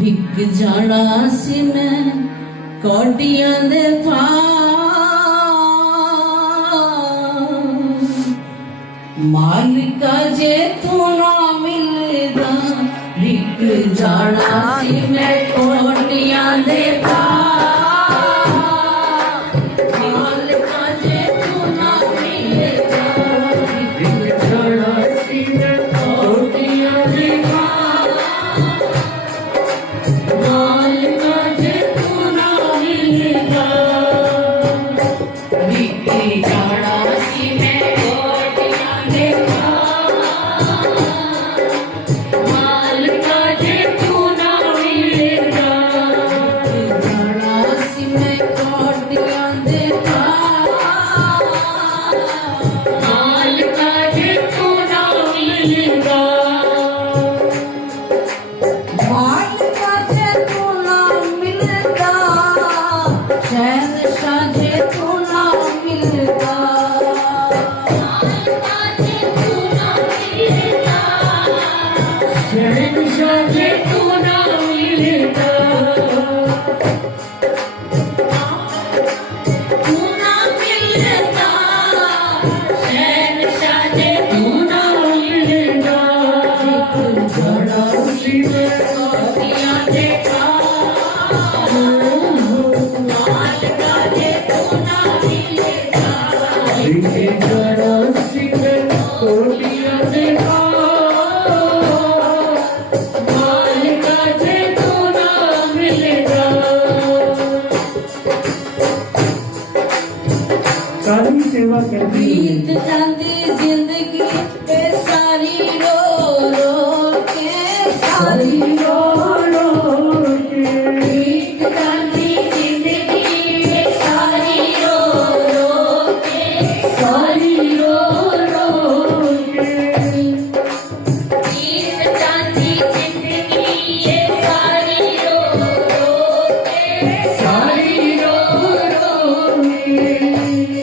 Wick जाना सी मैं कौडियां दे मालिका जे तू ना मिलदा विक जाना सी मैं कौडियां दे मालिका जे तू ना मिलदा विक जाना सी मैं कौडियां दे मालिका जे तू ना मिलदा विक जाना सी मैं बीत जाती जिंदगी पे सारी रो रो के सारी रो रो के बीत जाती जिंदगी पे सारी रो रो के सारी रो रो के बीत जाती जिंदगी ये सारी रो रो के सारी रो रो के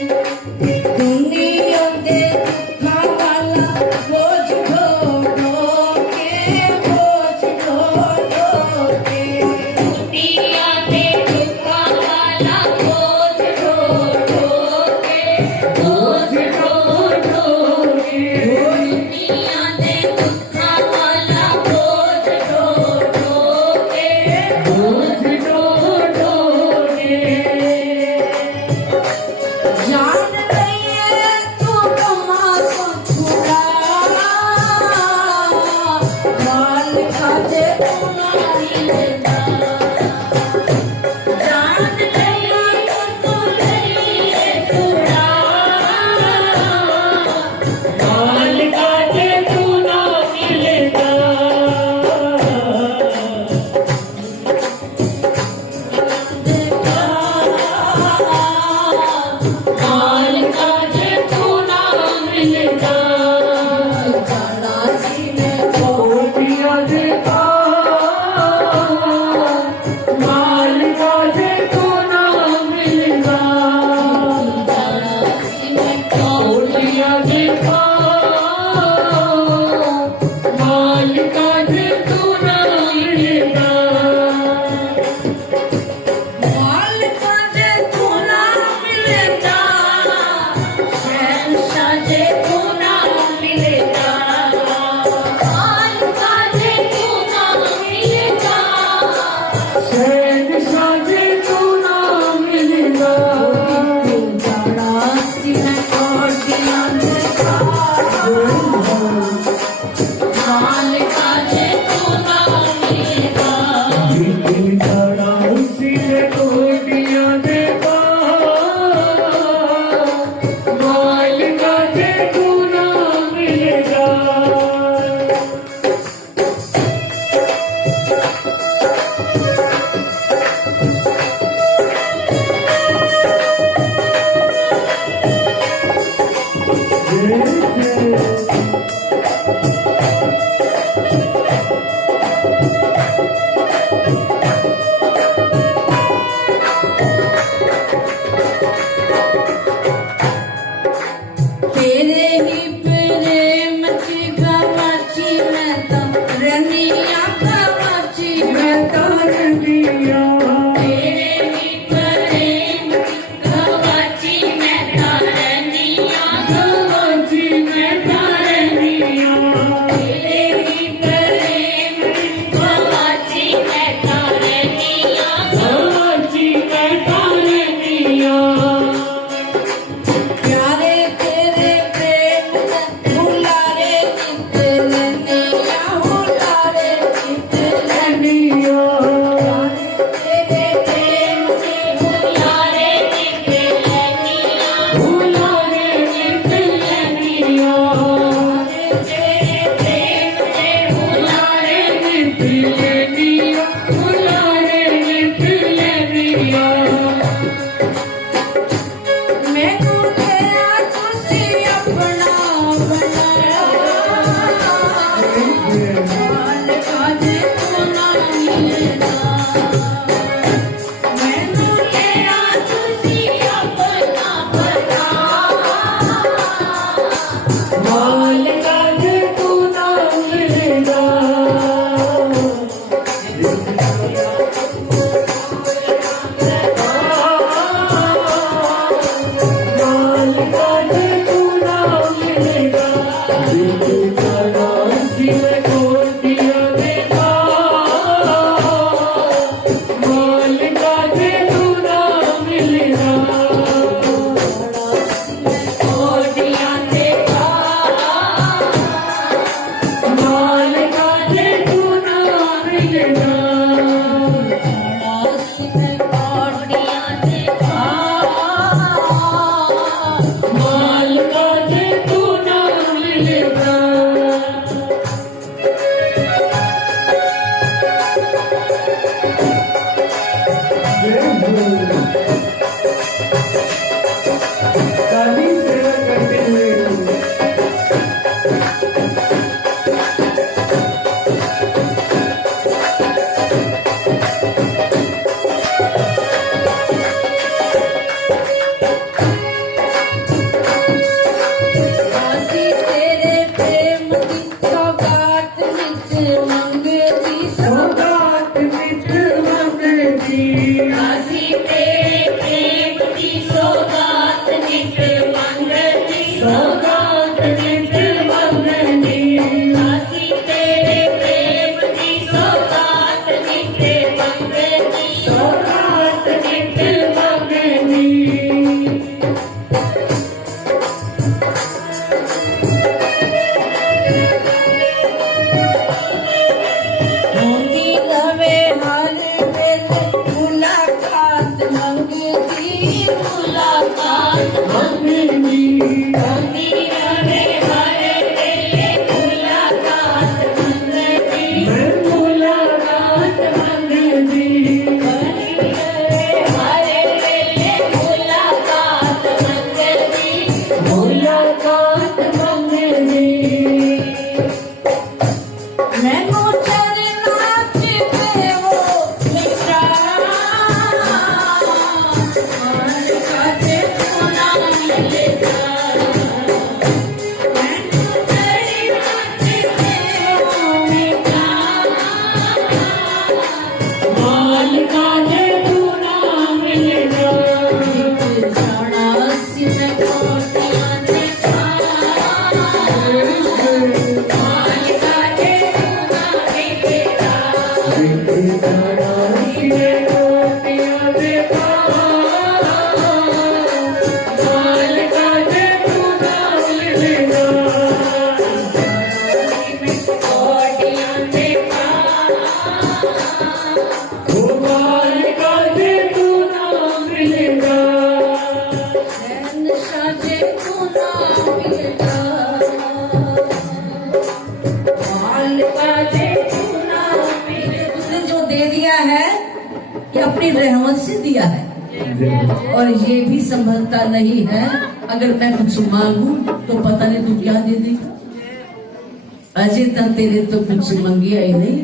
अपनी रहमत से दिया है, और ये भी संभलता नहीं है। अगर मैं कुछ मांगू तो पता नहीं तू क्या दे देगा। अजय तक तेरे तो कुछ मंगिया ही नहीं,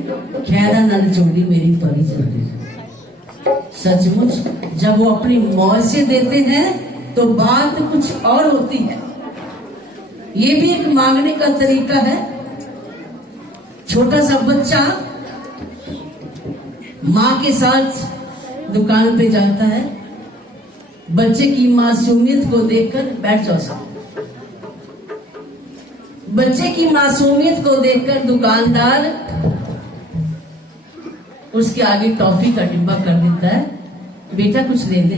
खैरा नल जोड़ी मेरी परी चली। सचमुच जब वो अपनी मौज से देते हैं तो बात कुछ और होती है। ये भी एक मांगने का तरीका है। छोटा सा बच्चा माँ के साथ दुकान पे जाता है, बच्चे की मासूमियत को देखकर बैठ जाओ साहब। बच्चे की मासूमियत को देखकर दुकानदार उसके आगे टॉफी का डिब्बा कर देता है, बेटा कुछ ले ले।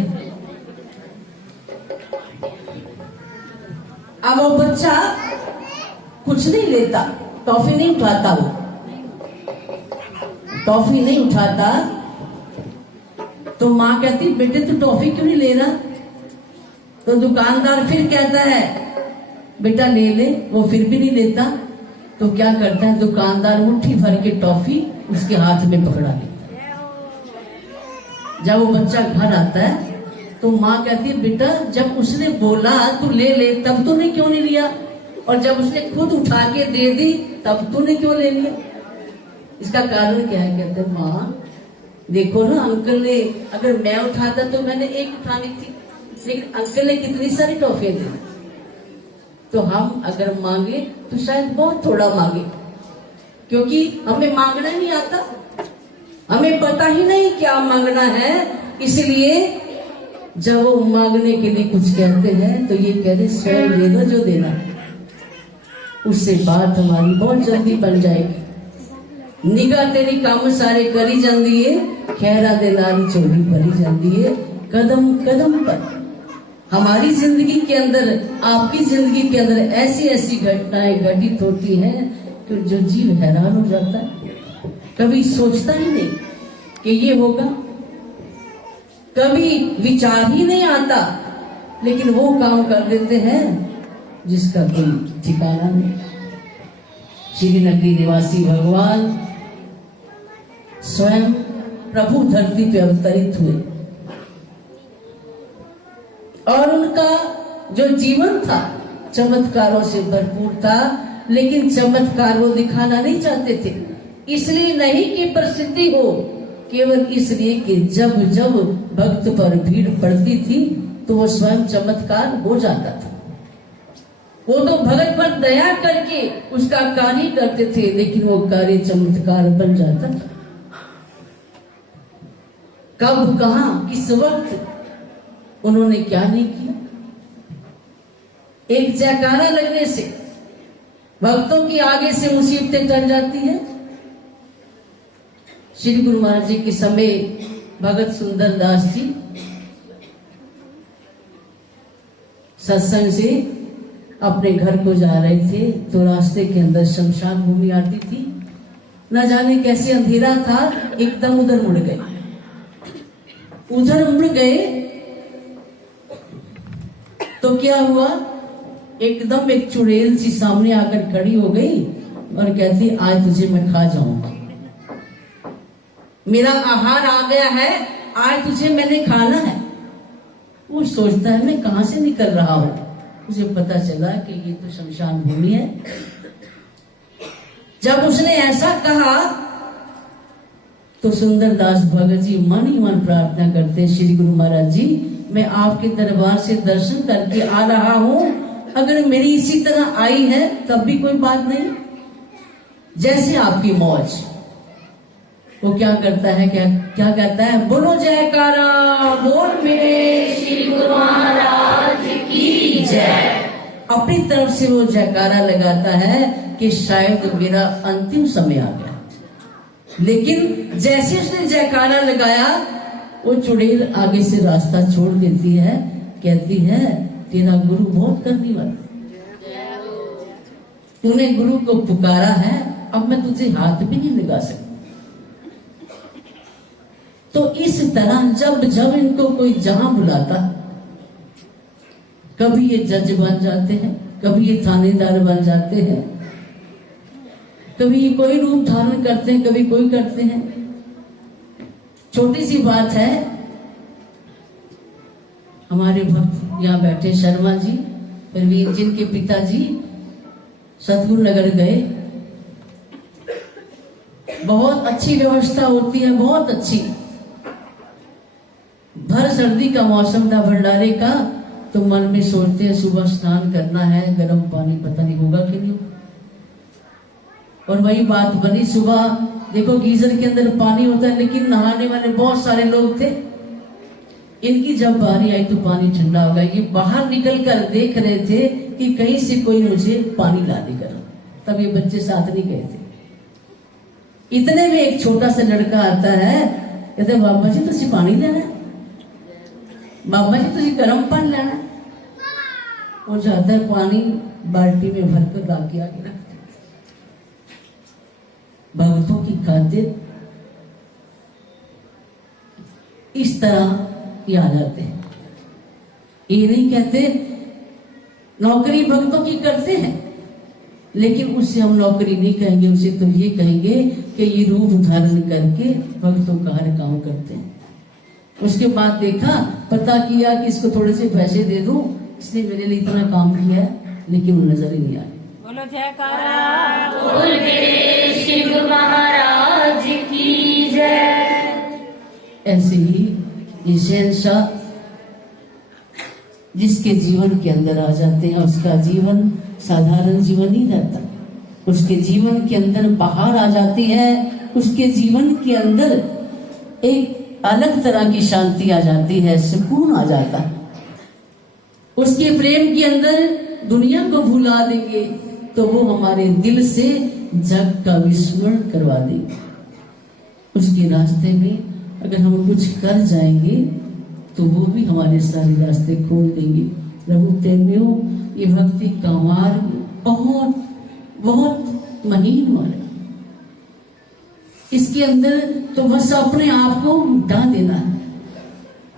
अब वो बच्चा कुछ नहीं लेता, टॉफी नहीं उठाता, वो टॉफी नहीं उठाता तो माँ कहती बेटे तू टॉफी क्यों नहीं ले रहा? तो दुकानदार फिर कहता है बेटा ले ले। वो फिर भी नहीं लेता। तो क्या करता है, दुकानदार मुट्ठी भर के टॉफी उसके हाथ में पकड़ा लेता है। जब वो बच्चा घर आता है तो माँ कहती है, बेटा जब उसने बोला तू ले ले तब तूने क्यों नहीं लिया, और जब उसने खुद उठा के दे दी तब तूने क्यों ले लिया। इसका कारण क्या है, कहते हैं माँ देखो ना, अंकल ने, अगर मैं उठाता तो मैंने एक उठानी थी, लेकिन अंकल ने कितनी सारी टॉफियां दी। तो हम अगर मांगे तो शायद बहुत थोड़ा मांगे, क्योंकि हमें मांगना नहीं आता, हमें पता ही नहीं क्या मांगना है। इसलिए जब वो मांगने के लिए कुछ कहते हैं तो ये कहते स्वयं दे दो जो देना, उससे बात हमारी बहुत जल्दी बन जाएगी। निगाह तेरी काम सारे करी जाती है, खैरा दे लाल चोरी भरी जाती है, कदम कदम पर। हमारी जिंदगी के अंदर, आपकी जिंदगी के अंदर ऐसी ऐसी घटनाएं घटित होती हैं कि जो जीव हैरान हो जाता है। कभी सोचता ही नहीं कि ये होगा, कभी विचार ही नहीं आता, लेकिन वो काम कर देते हैं जिसका कोई ठिकाना नहीं। श्रीनगरी निवासी भगवान स्वयं प्रभु धरती पे अवतरित हुए और उनका जो जीवन था चमत्कारों से भरपूर था, लेकिन चमत्कार वो दिखाना नहीं चाहते थे। इसलिए नहीं कि प्रसिद्धि हो, केवल इसलिए कि जब जब भक्त पर भीड़ पड़ती थी तो वो स्वयं चमत्कार हो जाता था। वो तो भगत पर दया करके उसका कार्य करते थे, लेकिन वो कार्य चमत्कार बन जाता था। कब, कहां, किस वक्त उन्होंने क्या नहीं किया। एक जयकारा लगने से भक्तों की आगे से मुसीबतें टल जाती है। श्री गुरु महाराज जी के समय भगत सुंदर दास जी सत्संग से अपने घर को जा रहे थे, तो रास्ते के अंदर शमशान भूमि आती थी। न जाने कैसे अंधेरा था, एकदम उधर मुड़ गए। उधर मुड़ गए तो क्या हुआ, एकदम एक चुड़ैल सी सामने आकर खड़ी हो गई और कहती, आज तुझे मैं खा जाऊंगा, मेरा आहार आ गया है, आज तुझे मैंने खाना है। वो सोचता है मैं कहां से निकल रहा हूं। उसे पता चला कि ये तो शमशान भूमि है। जब उसने ऐसा कहा तो सुंदरदास भगत जी मन ही मन प्रार्थना करते, श्री गुरु महाराज जी मैं आपके दरबार से दर्शन करके आ रहा हूं, अगर मेरी इसी तरह आई है तब भी कोई बात नहीं, जैसे आपकी मौज। वो क्या करता है, क्या कहता है, बोलो जयकारा बोल मेरे श्री गुरु महाराज की जय। अपनी तरफ से वो जयकारा लगाता है कि शायद मेरा अंतिम समय आ गया। लेकिन जैसे उसने जयकारा लगाया, वो चुड़ैल आगे से रास्ता छोड़ देती है, कहती है तेरा गुरु बहुत करने वाला, तूने गुरु को पुकारा है, अब मैं तुझे हाथ भी नहीं लगा सकती। तो इस तरह जब जब इनको कोई जहां बुलाता, कभी ये जज बन जाते हैं, कभी ये थानेदार बन जाते हैं, कभी कोई रूप धारण करते हैं, कभी कोई करते हैं। छोटी सी बात है, हमारे भक्त यहाँ बैठे शर्मा जी, फिर भी जिनके पिताजी सतगुरु नगर गए, बहुत अच्छी व्यवस्था होती है, बहुत अच्छी। भर सर्दी का मौसम था भंडारे का, तो मन में सोचते हैं सुबह स्नान करना है, गर्म पानी पता नहीं होगा कि नहीं। और वही बात बनी, सुबह देखो गीजर के अंदर पानी होता है, लेकिन नहाने वाले बहुत सारे लोग थे। इनकी जब बारी आई तो पानी ठंडा हो गया। ये बाहर निकल कर देख रहे थे कि कहीं से कोई मुझे पानी ला देगा। तब ये बच्चे साथ नहीं गए थे। इतने में एक छोटा सा लड़का आता है, कहते बाबा जी तुझे पानी लेना है, बाबा जी तुझे गर्म पानी लेना है। वो जाता है, पानी बाल्टी में भरकर लाके आगे रखते। भक्तों की खातिर इस तरह ये आ जाते हैं। ये नहीं कहते नौकरी भक्तों की करते हैं, लेकिन उससे हम नौकरी नहीं कहेंगे, उसे तो ये कहेंगे कि ये रूप धारण करके भक्तों का हर काम करते हैं। उसके बाद देखा, पता किया कि इसको थोड़े से पैसे दे दूं, इसने मेरे लिए इतना काम किया है, लेकिन वो नजर ही नहीं आई। बोलो जयकारा बोल के शिव महाराज की जय। ऐसे ही ये शहंशाह जिसके जीवन के अंदर आ जाते हैं, उसका जीवन साधारण जीवन ही रहता, उसके जीवन के अंदर बाहर आ जाती है, उसके जीवन के अंदर एक अलग तरह की शांति आ जाती है, सुकून आ जाता है। उसके प्रेम के अंदर दुनिया को भुला देंगे तो वो हमारे दिल से जग का विस्मरण करवा देंगे। उसके रास्ते में अगर हम कुछ कर जाएंगे तो वो भी हमारे सारे रास्ते खोल देंगे। प्रभु प्रेमियों, ये भक्ति का मार्ग बहुत बहुत महीन मार्ग, इसके अंदर तो बस अपने आप को मिटा देना है,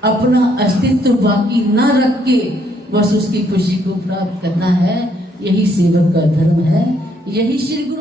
अपना अस्तित्व बाकी ना रख के बस उसकी खुशी को प्राप्त करना है। यही सेवक का धर्म है, यही श्री गुरु